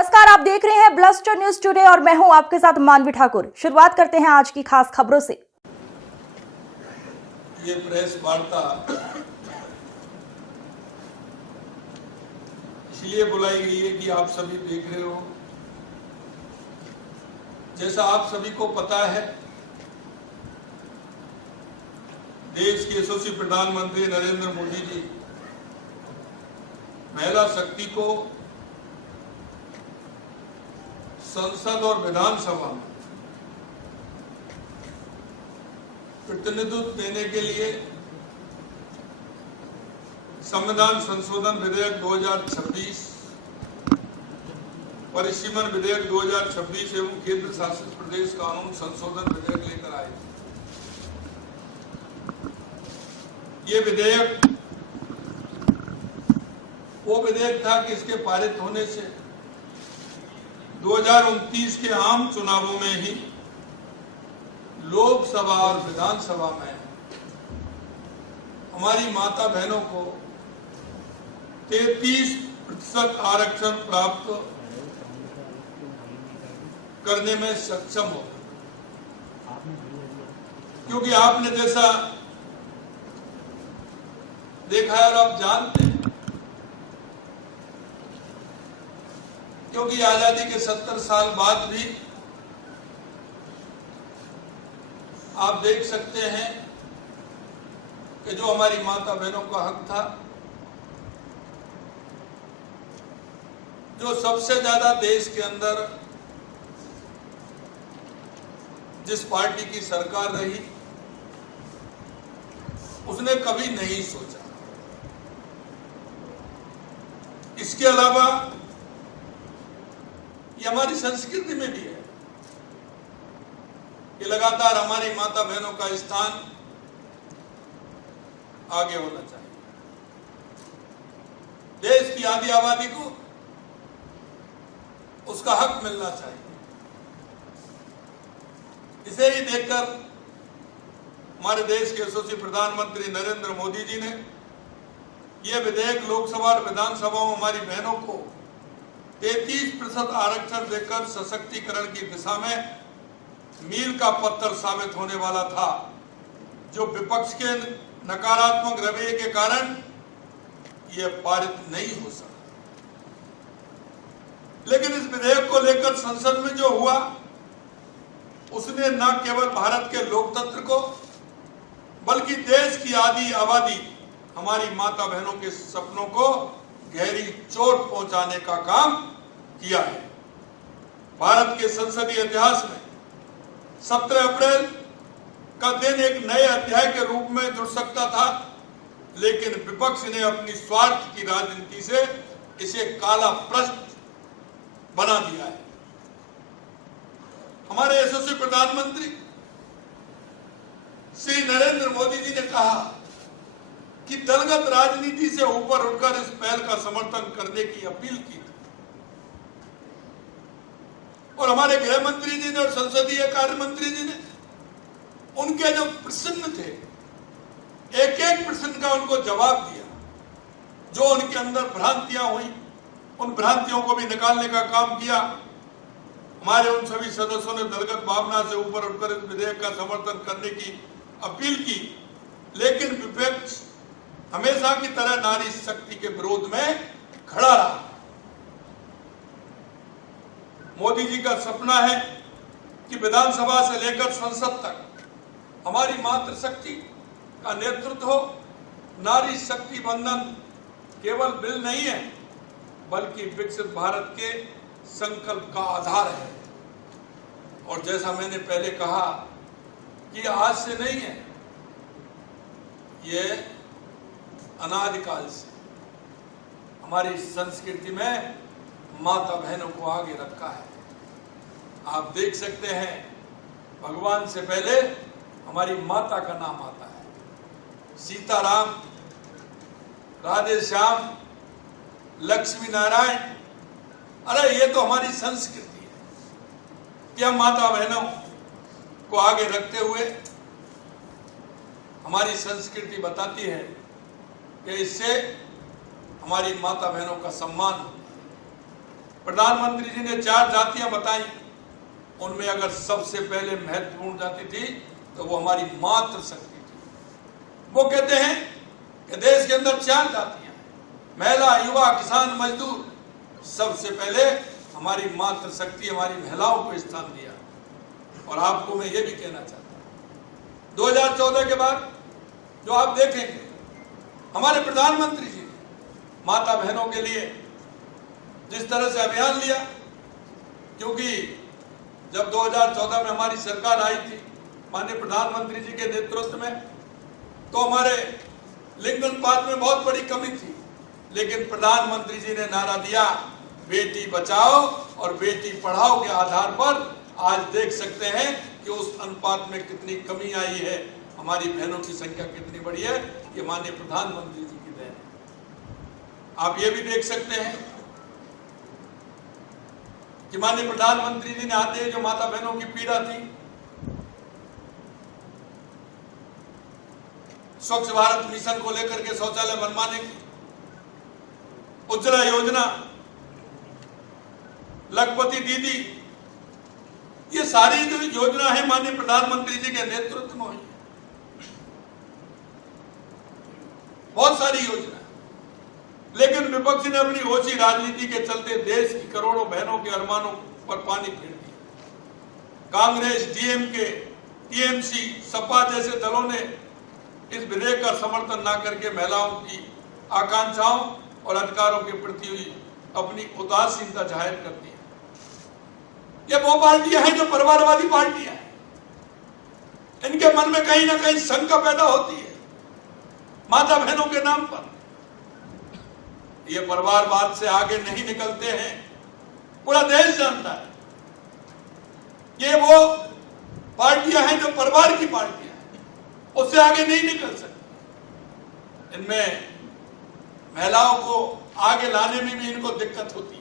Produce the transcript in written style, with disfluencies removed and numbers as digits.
नमस्कार, आप देख रहे हैं ब्लस्टर न्यूज टुडे और मैं हूं आपके साथ मानवी ठाकुर। शुरुआत करते हैं आज की खास खबरों से। ये प्रेस वार्ता इसलिए बुलाई गई है कि आप सभी देख रहे हो। जैसा आप सभी को पता है, देश के यशस्वी प्रधानमंत्री नरेंद्र मोदी जी महिला शक्ति को संसद और विधानसभा में प्रतिनिधित्व देने के लिए संविधान संशोधन विधेयक 2026, परिसीमन विधेयक 2026 एवं केंद्र शासित प्रदेश कानून संशोधन विधेयक लेकर आए। ये विधेयक वो विधेयक था कि इसके पारित होने से 2029 के आम चुनावों में ही लोकसभा और विधानसभा में हमारी माता बहनों को 33% आरक्षण प्राप्त करने में सक्षम हो, क्योंकि आपने जैसा देखा है और आप जानते हैं, क्योंकि आजादी के 70 साल बाद भी आप देख सकते हैं कि जो हमारी माता बहनों का हक था, जो सबसे ज्यादा देश के अंदर जिस पार्टी की सरकार रही, उसने कभी नहीं सोचा। इसके अलावा ये हमारी संस्कृति में भी है कि लगातार हमारी माता बहनों का स्थान आगे होना चाहिए। देश की आधी आबादी को उसका हक मिलना चाहिए। इसे ही देखकर हमारे देश के यशस्वी प्रधानमंत्री नरेंद्र मोदी जी ने यह विधेयक लोकसभा और विधानसभा में हमारी बहनों को 33% आरक्षण देकर सशक्तिकरण की दिशा में मील का पत्थर साबित होने वाला था, जो विपक्ष के नकारात्मक रवैये के कारण यह पारित नहीं हो सका। लेकिन इस विधेयक को लेकर संसद में जो हुआ, उसने न केवल भारत के लोकतंत्र को बल्कि देश की आधी आबादी हमारी माता बहनों के सपनों को गहरी चोट पहुंचाने का काम किया है। भारत के संसदीय इतिहास में 17 अप्रैल का दिन एक नए अध्याय के रूप में जुड़ सकता था, लेकिन विपक्ष ने अपनी स्वार्थ की राजनीति से इसे काला पृष्ठ बना दिया है। हमारे यशस्वी प्रधानमंत्री श्री नरेंद्र मोदी जी ने कहा कि दलगत राजनीति से ऊपर उठकर इस पहल का समर्थन करने की अपील की और हमारे गृह मंत्री जी ने और संसदीय कार्य मंत्री जी ने उनके जो प्रश्न थे, एक एक प्रश्न का उनको जवाब दिया। जो उनके अंदर भ्रांतियां हुई, उन भ्रांतियों को भी निकालने का काम किया। हमारे उन सभी सदस्यों ने दलगत भावना से ऊपर उठकर इस विधेयक का समर्थन करने की अपील की, लेकिन विपक्ष हमेशा की तरह नारी शक्ति के विरोध में खड़ा रहा। मोदी जी का सपना है कि विधानसभा से लेकर संसद तक हमारी मातृशक्ति का नेतृत्व हो। नारी शक्ति बंधन केवल बिल नहीं है, बल्कि विकसित भारत के संकल्प का आधार है। और जैसा मैंने पहले कहा कि आज से नहीं है, ये अनादिकाल से हमारी संस्कृति में माता बहनों को आगे रखा है। आप देख सकते हैं, भगवान से पहले हमारी माता का नाम आता है। सीताराम, राधे श्याम, लक्ष्मी नारायण, अरे ये तो हमारी संस्कृति है कि हम माता बहनों को आगे रखते हुए, हमारी संस्कृति बताती है कि इससे हमारी माता बहनों का सम्मान होता है। प्रधानमंत्री जी ने 4 जातियां बताई, उनमें अगर सबसे पहले महत्वपूर्ण जाति थी तो वो हमारी मातृशक्ति थी। वो कहते हैं कि देश के अंदर 4 जातियां, महिला, युवा, किसान, मजदूर, सबसे पहले हमारी मातृशक्ति, हमारी महिलाओं को स्थान दिया। और आपको मैं ये भी कहना चाहता हूं, 2014 के बाद जो आप देखेंगे, हमारे प्रधानमंत्री जी ने माता बहनों के लिए जिस तरह से अभियान लिया, क्योंकि जब 2014 में हमारी सरकार आई थी माननीय प्रधानमंत्री जी के नेतृत्व में, तो हमारे लिंग अनुपात में बहुत बड़ी कमी थी, लेकिन प्रधानमंत्री जी ने नारा दिया, बेटी बचाओ और बेटी पढ़ाओ के आधार पर आज देख सकते हैं कि उस अनुपात में कितनी कमी आई है, हमारी बहनों की संख्या कितनी बढ़ी है। ये माननीय प्रधानमंत्री जी की देन है। आप ये भी देख सकते हैं कि माननीय प्रधानमंत्री जी ने आते ही जो माता बहनों की पीड़ा थी, स्वच्छ भारत मिशन को लेकर के शौचालय बनवाने की, उज्ज्वला योजना, लखपति दीदी, ये सारी जो योजना है माननीय प्रधानमंत्री जी के नेतृत्व में हुई। बहुत सारी योजना, लेकिन विपक्ष ने अपनी ओछी राजनीति के चलते देश की करोड़ों बहनों के अरमानों पर पानी फेर दिया। कांग्रेस, डीएमके, टीएमसी, सपा जैसे दलों ने इस विधेयक का समर्थन न करके महिलाओं की आकांक्षाओं और अधिकारों के प्रति हुई अपनी उदासीनता जाहिर कर दी। ये वो पार्टियां हैं जो परिवारवादी पार्टियां हैं, इनके मन में कहीं ना कहीं शंका पैदा होती है माता बहनों के नाम पर। ये परिवारवाद से आगे नहीं निकलते हैं, पूरा देश जानता है। ये वो पार्टियां हैं जो परिवार की पार्टियां हैं, उससे आगे नहीं निकल सकती। इनमें महिलाओं को आगे लाने में भी इनको दिक्कत होती है।